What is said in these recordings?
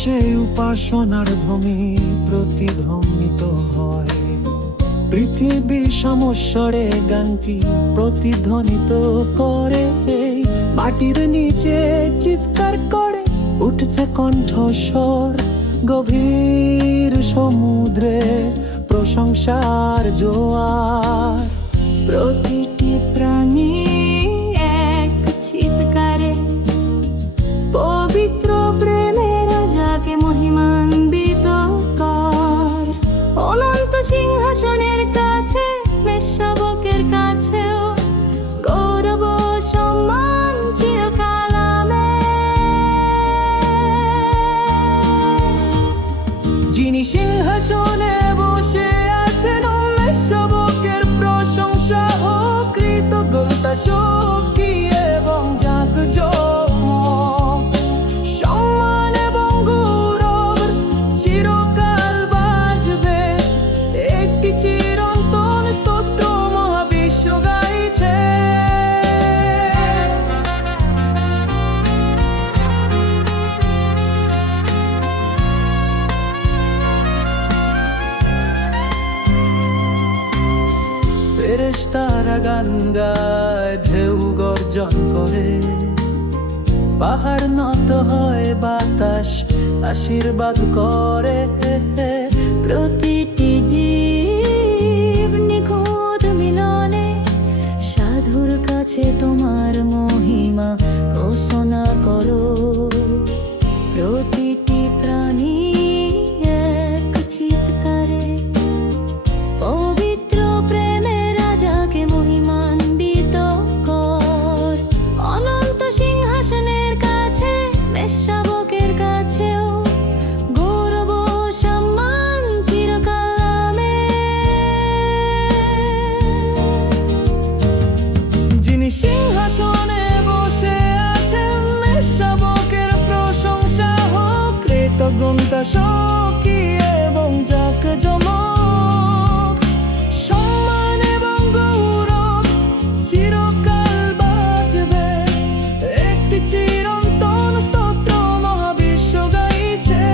সেই উপাসনার ধ্বনি প্রতিধ্বনিত হয়। পৃথিবী সমস্বরে গানটি প্রতিধ্বনিত করে, মাটির নিচে চিৎকার করে উঠছে কণ্ঠস্বর। গভীর সমুদ্রে প্রশংসার জোয়ার। প্রতিটি প্রাণী এক চিৎকারে পবিত্র প্রেমের রাজাকে মহিমান্বিত কর। অনন্ত সিংহাসনের কাছে মেষশাবকের কাছেও গৌরব সম্মান চিরকাল আমেন। যিনি সিংহাসনে বসে আছেন, মেষশাবকের প্রশংসা হোক, কৃতজ্ঞতা শক্তি এবং জাঁকজমক, সম্মান এবং গৌরব চিরকাল বাজবে। একটি চিরন্তন স্তোত্র মহাবিশ্ব গাইছে। ফেরেশতারা গান গায়, ঢেউ গর্জন করে, পাহাড় নত হয়, বাতাস আশীর্বাদ করে। প্রতিটি জীব নিখুঁত মিলনে সাধুর কাছে তোমার মহিমা ঘোষণা করো। প্রতিটি প্রাণী এক চিৎকারে পবিত্র প্রেমের রাজাকে মহিমান্বিত কর। অনন্ত সিংহাসনের কাছে মেষশাবকের কাছেও গৌরব সম্মান চিরকাল আমেন। যিনি সিংহাসনে বসে আছেন, মেষশাবকের প্রশংসা হোক, কৃতজ্ঞতা শক্তি এবং জাঁকজমক, সম্মান এবং গৌরব চিরকাল বাজবে। একটি চিরন্তন স্তোত্র মহাবিশ্ব গাইছে।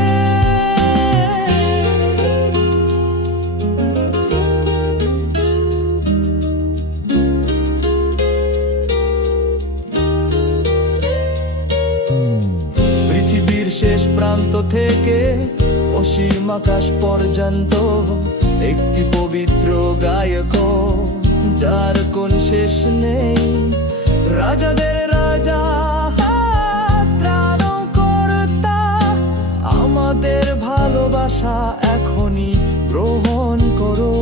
পৃথিবীর শেষ প্রান্ত থেকে অসীম আকাশ পর্যন্ত একটি পবিত্র গায়ক, যার কোন শেষ নেই। রাজাদের রাজা, ত্রাণকর্তা, আমাদের ভালোবাসা এখনই গ্রহণ করো।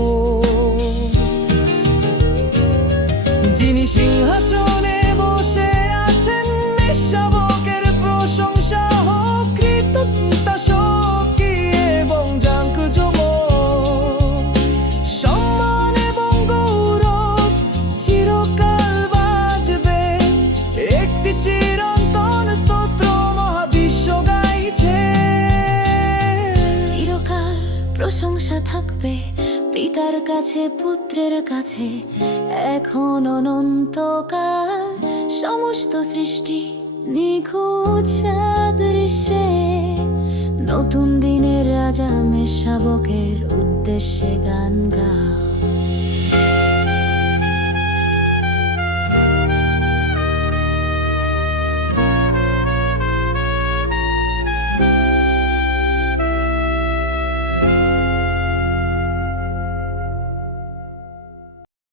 যিনি সিংহাসনে বসে আছেন, মেষশাবকের প্রশংসা হোক, কৃতজ্ঞতা শক্তি এবং জাঁকজমক, সম্মান এবং গৌরব চিরকাল বাজবে। একটি চিরন্তন স্তোত্র মহাবিশ্ব গাইছে। চিরকাল প্রশংসা থাকবে পিতার কাছে, পুত্রের কাছে, এখন অনন্তকাল। সমস্ত সৃষ্টি নিখুঁত সাদৃশ্যে নতুন দিনের রাজা মেষশাবকের উদ্দেশ্যে গান গায়।